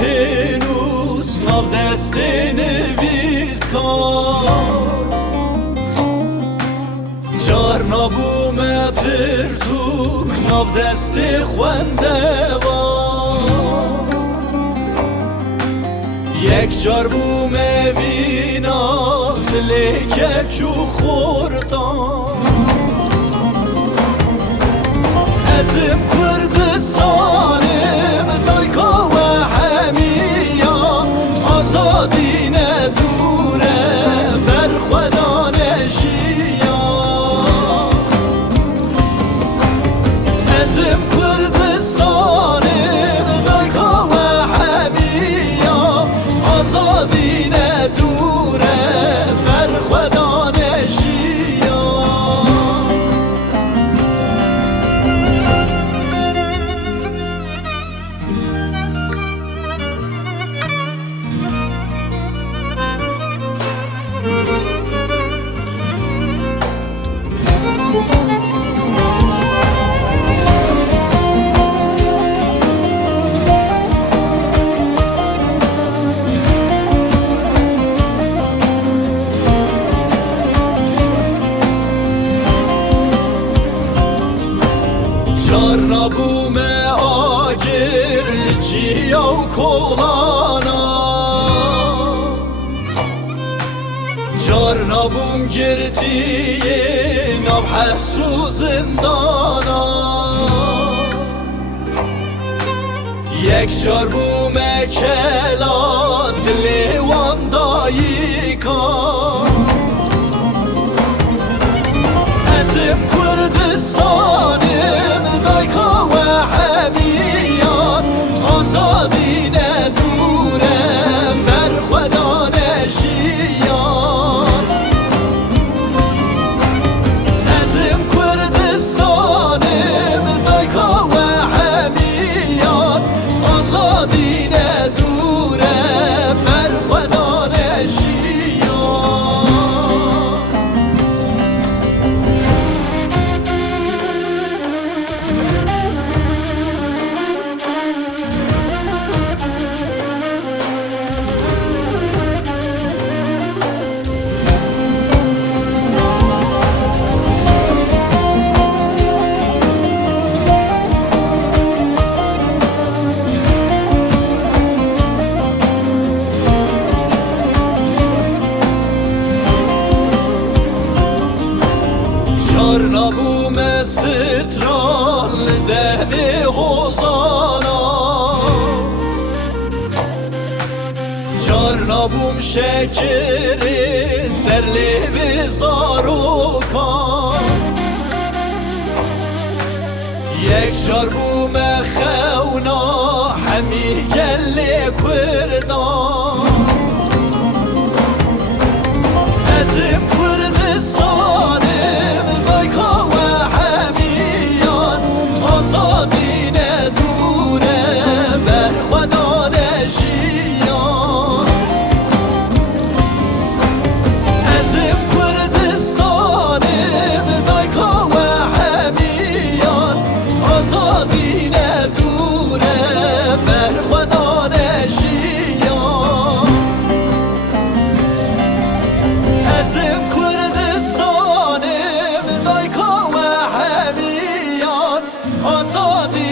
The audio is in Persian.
پیروز ناو دست نویز کن جار نابوم پرتوک ناو دست خونده وان یک جار بوم وینا دلکه چو خوردان ازم کردستانم دایکا و همیا آزادی ندوره بر خدا نشیا ازم کردستانم دایکا و همیا آزادی ندوره بر خدا نشیا جار بوم آگر چیا و کولانا جار نابوم گردیه ناب حبس و زندانا یک جار بوم کلا دلیوان دایی کن ازم کردستانم دایکا و همیان آزادی ندورم بر خدا نشیان ازم کردستانم دایکا و همیان آزادی ندورم بر خدا نشیان جار نابوم سترال ده به حوزانا جار نابوم شکر سرلی به زاروکان یک جار بوم خونا همی گل کردان ازم کردستانم دایکا و همیان آزادی ندوره بر خدا نشیان ازم کردستانم دایکا و همیان آزادی ندوره بر خدا نشیان ازم کردستانم دایکا و همیان آزادی